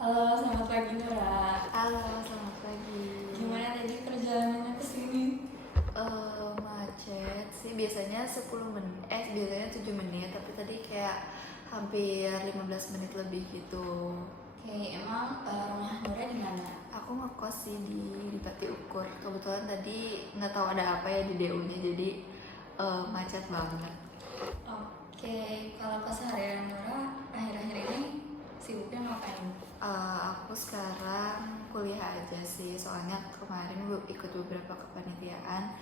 Halo, selamat pagi Nora. Halo, selamat pagi. Gimana tadi perjalanannya ke sini? Macet sih biasanya 10 menit, biasanya 7 menit, tapi tadi kayak hampir 15 menit lebih gitu. Oke, emang rumah Nora di mana? Aku ngekos sih di Pati Ukur. Kebetulan tadi nggak tahu ada apa ya di DU-nya, jadi macet banget. Oke, kalau keseharian Nora akhir-akhir ini sibuknya ngapain? Aku sekarang kuliah aja sih, soalnya kemarin gue ikut beberapa kepanitiaan.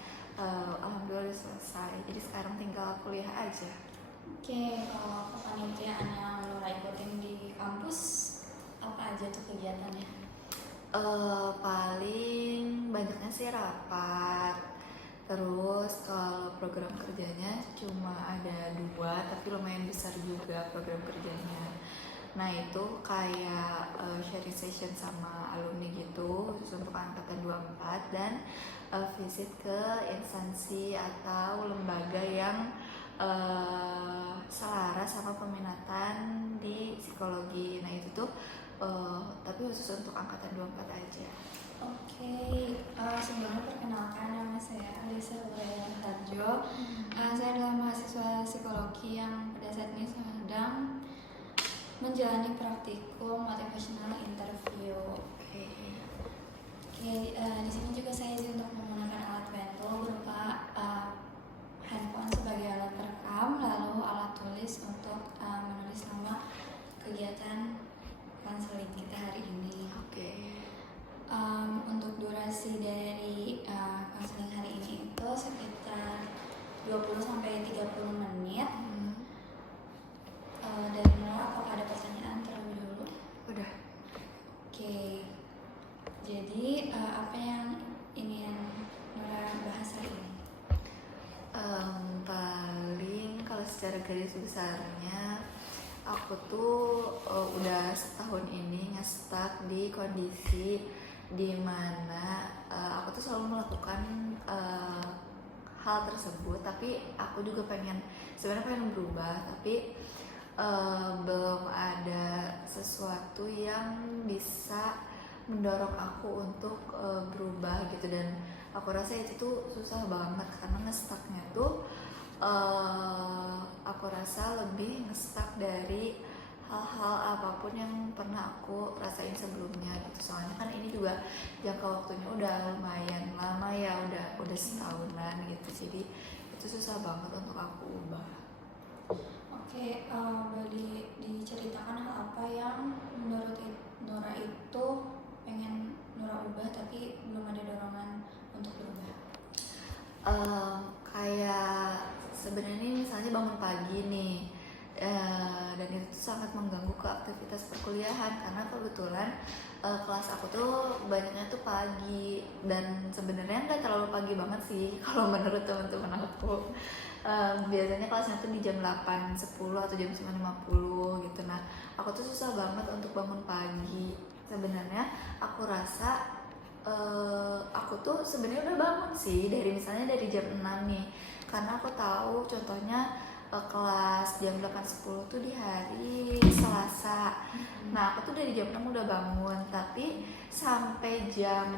Alhamdulillah udah selesai, jadi sekarang tinggal kuliah aja. Oke, kalau kepanitiaan yang Nora ikutin di kampus, apa aja tuh kegiatannya? Paling banyaknya sih rapat. Terus kalau program kerjanya cuma ada 2, tapi lumayan besar juga program kerjanya. Nah itu kayak sharing session sama alumni gitu, khusus untuk angkatan 24, dan visit ke instansi atau lembaga yang selaras sama peminatan di psikologi. Nah itu tuh tapi khusus untuk angkatan 24 aja. Oke, sebelumnya perkenalkan nama saya Alisa Uraya Harjo. Saya adalah mahasiswa psikologi yang pada saat ini sedang menjalani praktikum motivational interview. Oke. Di sini juga saya izin untuk menggunakan alat bantu berupa handphone sebagai alat perekam, lalu alat tulis untuk menulis nama kegiatan konseling kita hari ini. Oke. Untuk durasi dari konseling hari ini itu sekitar 20-30 menit. Dari Nora, apakah ada pertanyaan terlebih dulu? Udah. Oke, jadi apa yang ingin Nora bahas hari ini? Paling kalau secara garis besarnya aku tuh udah setahun ini nge-stuck di kondisi dimana aku tuh selalu melakukan hal tersebut, tapi aku juga sebenarnya pengen berubah, tapi belum ada sesuatu yang bisa mendorong aku untuk berubah gitu. Dan aku rasa itu tuh susah banget karena nge-stucknya tuh aku rasa lebih nge-stuck dari hal-hal apapun yang pernah aku rasain sebelumnya gitu. Soalnya kan ini juga jangka waktunya udah lumayan lama ya, udah setahunan gitu, jadi itu susah banget untuk aku ubah. Oke, boleh diceritakan hal apa yang menurut Nora itu pengen Nora ubah tapi belum ada dorongan untuk berubah? Kayak sebenarnya misalnya bangun pagi nih, dan itu tuh sangat mengganggu ke aktivitas perkuliahan karena kebetulan kelas aku tuh banyaknya tuh pagi, dan sebenarnya nggak terlalu pagi banget sih kalau menurut teman-teman aku. Biasanya kelasnya tuh di jam 8.10 atau jam 9.50 gitu. Nah aku tuh susah banget untuk bangun pagi. Sebenarnya aku rasa aku tuh sebenarnya udah bangun sih misalnya dari jam 6 nih, karena aku tahu contohnya kelas jam 8.10 tuh di hari Selasa. Nah aku tuh dari jam 6 udah bangun, tapi sampai jam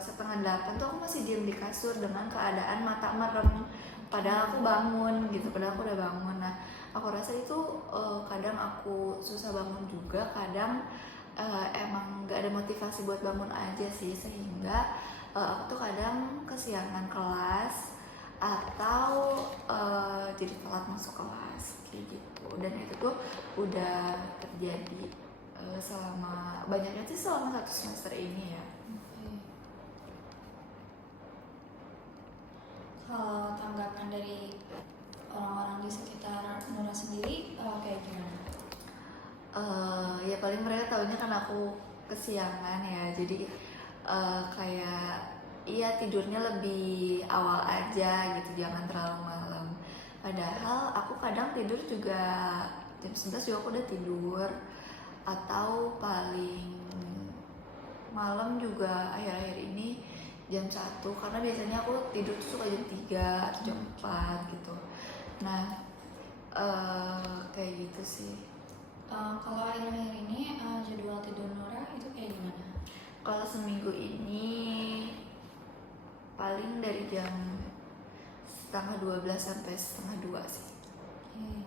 setengah 8 tuh aku masih diem di kasur dengan keadaan mata merem, padahal aku bangun gitu, padahal aku udah bangun. Nah aku rasa itu kadang aku susah bangun juga, kadang emang gak ada motivasi buat bangun aja sih, sehingga aku tuh kadang kesiangan kelas atau jadi telat masuk kelas kayak gitu. Dan itu tuh udah terjadi selama banyaknya sih selama 1 semester ini ya. Kalau tanggapan dari orang-orang di sekitar Nora sendiri kayak gimana? Ya paling mereka taunya kan aku kesiangan ya, jadi kayak iya tidurnya lebih awal aja gitu, jangan terlalu malam. Padahal aku kadang tidur juga jam 11 juga aku udah tidur, atau paling malam juga akhir-akhir ini jam 1, karena biasanya aku tidur tuh suka jam 3 atau jam 4 gitu. Nah kayak gitu sih. Kalau akhir-akhir ini jadwal tidur Nora itu kayak gimana? Kalau seminggu ini paling dari jam setengah 12 sampai setengah 2 sih. Oke.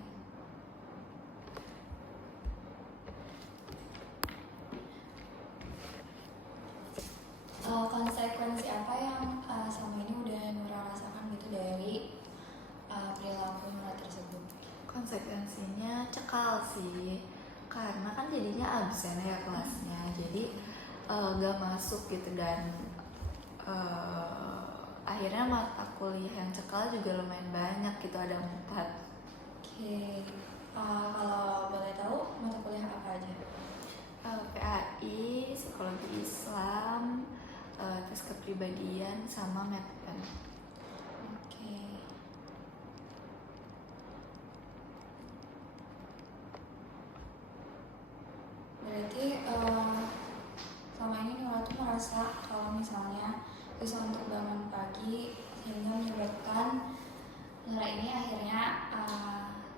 Konsekuensi apa yang selama ini udah Nora rasakan gitu dari perilaku Nora tersebut? Konsekuensinya cekal sih, karena kan jadinya absen ya kelasnya, jadi gak masuk gitu, dan akhirnya mata kuliah yang cekal juga lumayan banyak gitu, ada 4. Oke. Kalau boleh tahu mata kuliah apa aja? PAI, psikologi Islam, tes kepribadian, sama Medpen. Oke. Berarti selama ini Nora tuh merasa kalau misalnya susah untuk bangun pagi sehingga menyebabkan Nora ini akhirnya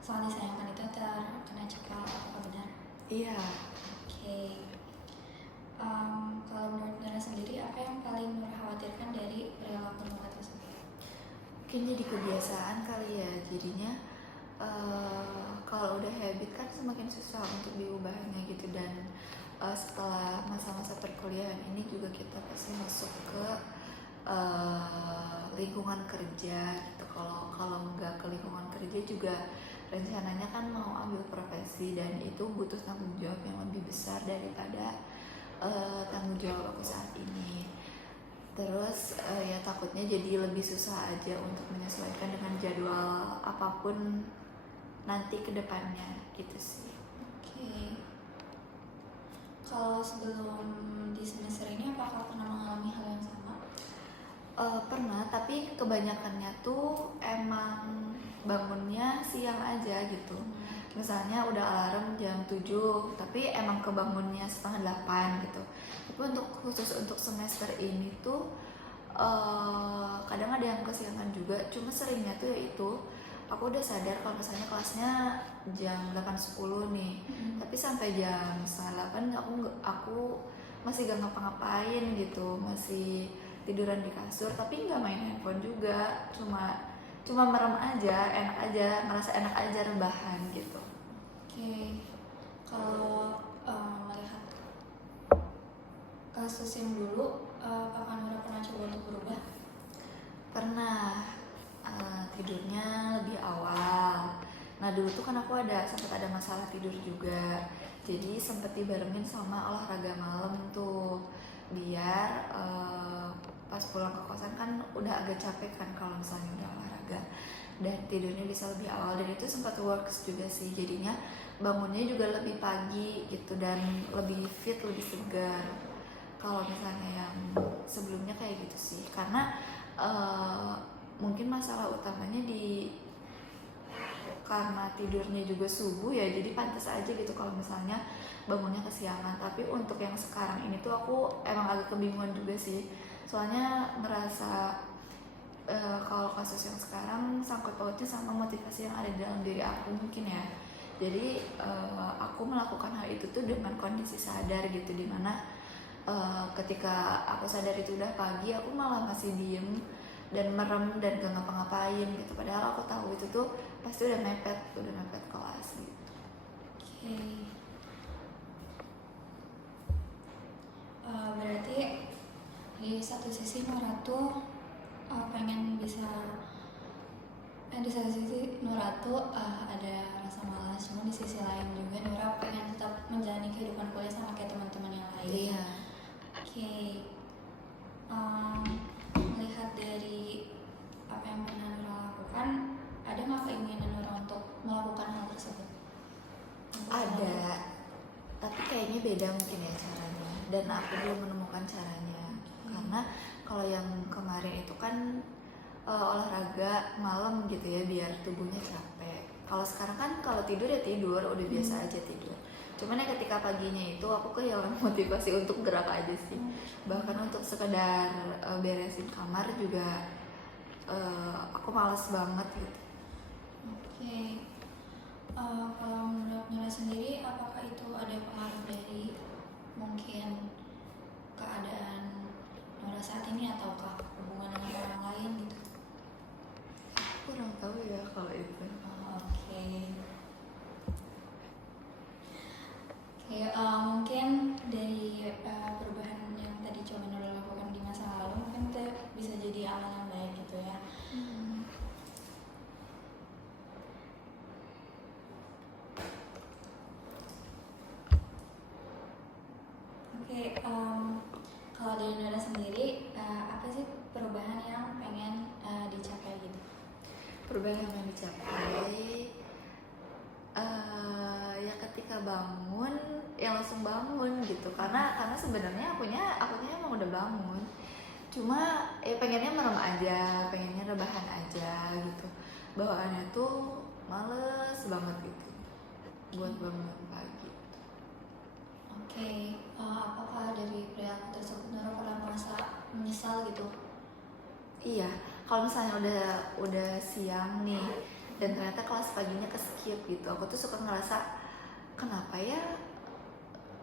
sangat disayangkan itu terkena cekal, apakah benar? Iya. Oke. Kalau menurut Nora sendiri, apa yang paling Nora khawatirkan dari perilaku Nora tersebut? Mungkin jadi kebiasaan kali ya, jadinya kalau udah habit kan semakin susah untuk diubahnya gitu, dan setelah masa-masa perkuliahan ini juga kita pasti masuk ke lingkungan kerja gitu. Kalau nggak ke lingkungan kerja juga rencananya kan mau ambil profesi, dan itu butuh tanggung jawab yang lebih besar daripada tanggung jawab aku saat ini. Terus ya takutnya jadi lebih susah aja untuk menyesuaikan dengan jadwal apapun nanti ke depannya gitu sih. Oke. Kalau sebelum di semester ini, apakah pernah mengalami hal yang sama? Pernah, tapi kebanyakannya tuh emang bangunnya siang aja gitu. Misalnya udah alarm jam 7, tapi emang kebangunnya setengah 8 gitu. Tapi khusus untuk semester ini tuh kadang ada yang kesiangan juga. Cuma seringnya tuh yaitu aku udah sadar kalau misalnya kelasnya jam 8.10 nih, tapi sampai jam setengah 8 aku masih gak ngapa-ngapain gitu, masih tiduran di kasur, tapi nggak main handphone juga, cuma merem aja, enak aja, ngerasa enak aja rebahan gitu. Oke. Kalau melihat kasus yang dulu, apakah Nora pernah coba untuk berubah? Pernah, tidurnya lebih awal. Nah dulu tuh kan aku sempat ada masalah tidur juga, jadi sempet dibarengin sama olahraga malam tuh, biar pas pulang ke kosan kan udah agak capek kan kalau misalnya udah olahraga, dan tidurnya bisa lebih awal, dan itu sempat works juga sih, jadinya bangunnya juga lebih pagi gitu, dan lebih fit, lebih segar. Kalau misalnya yang sebelumnya kayak gitu sih, karena mungkin masalah utamanya karena tidurnya juga subuh ya, jadi pantas aja gitu kalau misalnya bangunnya kesiangan. Tapi untuk yang sekarang ini tuh aku emang agak kebingungan juga sih, soalnya ngerasa kalau kasus yang sekarang sangkut pautnya sama motivasi yang ada di dalam diri aku mungkin ya. Jadi aku melakukan hal itu tuh dengan kondisi sadar gitu, dimana ketika aku sadar itu udah pagi, aku malah masih diem dan merem dan gak ngapa-ngapain gitu, padahal aku tahu itu tuh pasti udah mepet kelas gitu. Oke. Berarti di satu sisi Nora tuh pengen bisa di satu sisi Nora tuh ada rasa malas, cuma di sisi lain juga Nora pengen tetap menjalani kehidupan kuliah sama kayak teman-teman yang lain. Iya. Oke. Melihat dari apa yang pernah Nora lakukan, ada nggak keinginan Nora untuk melakukan hal tersebut? Ada, tapi kayaknya beda mungkin ya caranya, dan aku belum menemukan caranya. Karena kalau yang kemarin itu kan olahraga malam gitu ya, biar tubuhnya capek. Kalau sekarang kan kalau tidur ya tidur, udah biasa aja tidur. Cuman ya ketika paginya itu aku kehilangan motivasi untuk gerak aja sih. Bahkan untuk sekedar beresin kamar juga aku males banget gitu. Oke. Kalau menurut Nora sendiri, apakah itu ada pengaruh dari mungkin keadaan Nora saat ini ataukah hubungan dengan orang lain gitu? Kurang tahu ya kalau itu. Oke. Mungkin dari perubahan yang tadi coba Nora lakukan di masa lalu, mungkin itu bisa jadi amal yang baik gitu ya. Oke, kalau dari Nora sendiri, apa sih perubahan yang pengen dicapai gitu? Perubahan yang dicapai ya ketika bangun ya langsung bangun gitu, karena sebenarnya akunya emang udah bangun, cuma ya pengennya merem aja, pengennya rebahan aja gitu, bawaannya tuh males banget gitu buat bangun pagi. Oke, apakah dari perilaku tersebut Nora pernah merasa menyesal gitu? Iya, kalau misalnya udah siang nih dan ternyata kelas paginya ke-skip gitu, aku tuh suka ngerasa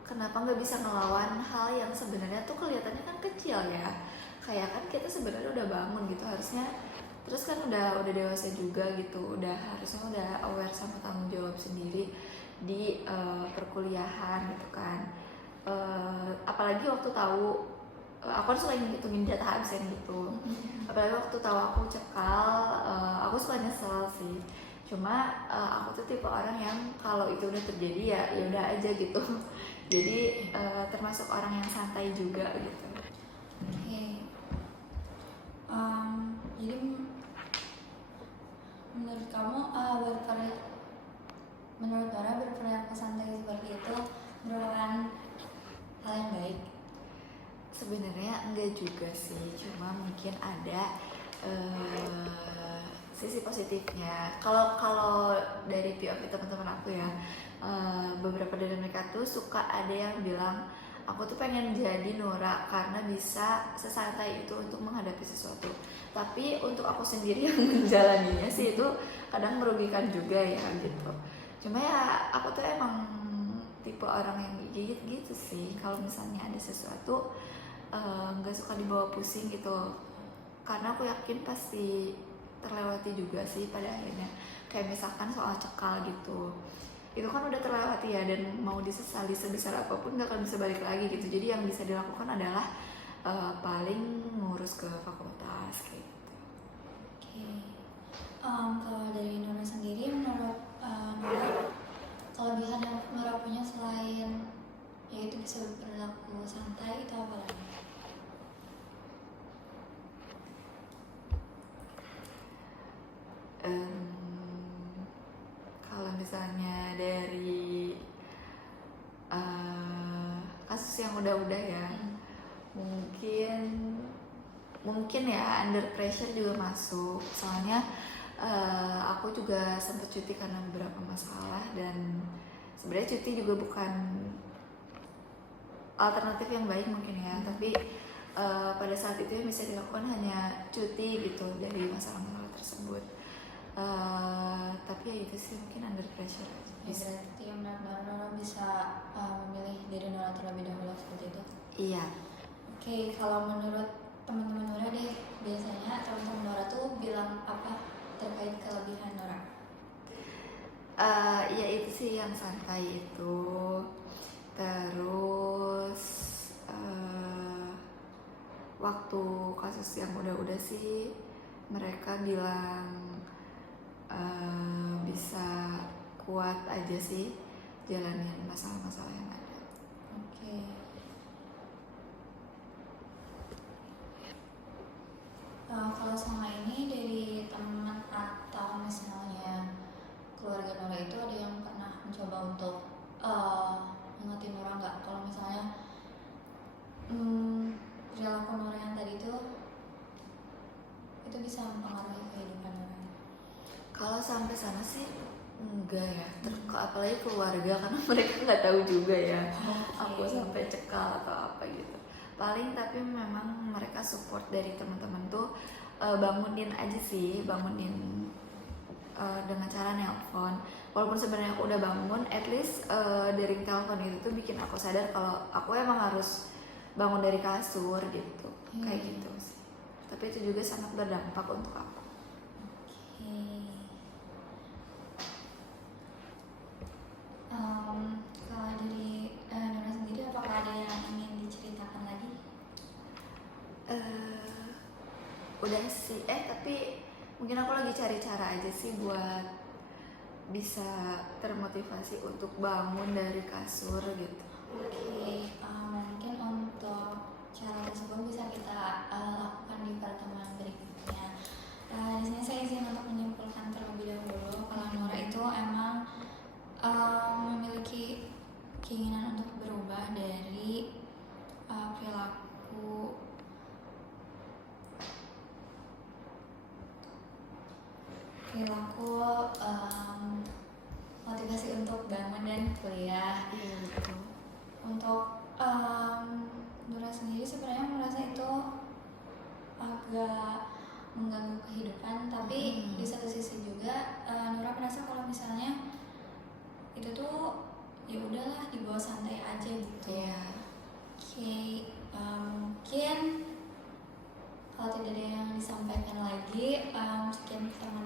kenapa nggak bisa ngelawan hal yang sebenarnya tuh kelihatannya kan kecil ya, kayak kan kita sebenarnya udah bangun gitu harusnya, terus kan udah dewasa juga gitu, harusnya udah aware sama tanggung jawab sendiri di perkuliahan gitu kan. Apalagi waktu tahu aku kan suka ngitungin data absen gitu, apalagi waktu tahu aku cekal, aku suka nyesel sih, cuma aku tuh tipe orang yang kalau itu udah terjadi ya udah aja gitu. Jadi termasuk orang yang santai juga gitu. Oke. Jadi menurut kamu menurut Nora berperilaku santai seperti itu merupakan hal yang baik? Sebenarnya enggak juga sih, cuma mungkin ada sisi positifnya. Kalau dari POV teman-teman aku ya, beberapa dari mereka tuh suka ada yang bilang aku tuh pengen jadi Nora karena bisa sesantai itu untuk menghadapi sesuatu. Tapi untuk aku sendiri yang menjalaninya sih itu kadang merugikan juga ya gitu. Cuma ya aku tuh emang tipe orang yang gitu sih. Kalau misalnya ada sesuatu nggak suka dibawa pusing gitu, karena aku yakin pasti terlewati juga sih pada akhirnya. Kayak misalkan soal cekal gitu, itu kan udah terlewati ya, dan mau disesali sebesar apapun gak akan bisa balik lagi gitu. Jadi yang bisa dilakukan adalah paling ngurus ke fakultas kayak gitu. Oke. Kalau dari Nora sendiri, menurut Nora, kelebihan yang Nora punya selain yaitu bisa berperilaku santai itu apa lagi? Kalau misalnya dari kasus yang udah ya, mungkin ya under pressure juga masuk, soalnya aku juga sempat cuti karena beberapa masalah, dan sebenarnya cuti juga bukan alternatif yang baik mungkin ya, tapi pada saat itu yang bisa dilakukan hanya cuti gitu dari masalah-masalah tersebut. Tapi ya itu sih, mungkin under pressure aja. Berarti Nora bisa memilih diri Nora terlebih dahulu seperti itu? Iya. Oke, kalau menurut teman-teman Nora deh, biasanya teman-teman Nora tuh bilang apa terkait kelebihan Nora? Ya itu sih yang santai itu. Terus waktu kasus yang udah sih mereka bilang bisa kuat aja sih jalanin masalah-masalah yang ada. Oke. Kalau selama ini dari teman atau misalnya keluarga Nora itu ada yang pernah mencoba untuk ngingetin Nora nggak kalau misalnya perilaku Nora yang tadi itu bisa mempengaruhi kehidupan Nora? Kalau sampai sana sih enggak ya, apalagi keluarga, karena mereka nggak tahu juga ya aku sampai cekal atau apa gitu. Paling tapi memang mereka support dari teman-teman tuh bangunin aja sih, bangunin dengan cara nelpon. walaupun sebenarnya aku udah bangun, at least dari telepon itu tuh bikin aku sadar kalau aku emang harus bangun dari kasur gitu, kayak gitu sih. Tapi itu juga sangat berdampak untuk aku. Kalau dari Nora sendiri, apakah ada yang ingin diceritakan lagi? Udah sih, tapi mungkin aku lagi cari cara aja sih buat bisa termotivasi untuk bangun dari kasur gitu. Mungkin untuk cara tersebut bisa kita lakukan di pertemuan berikutnya. Di sini saya izin untuk menyimpulkan terlebih dahulu kalau Nora itu emang memiliki keinginan untuk berubah dari perilaku motivasi untuk bangun dan kuliah. Untuk Nora sendiri sebenarnya merasa itu agak mengganggu kehidupan, tapi di satu sisi juga Nora merasa kalau misalnya itu tuh ya udahlah, dibawa santai aja gitu. Mungkin kalau tidak ada yang disampaikan lagi, sekian pertemuan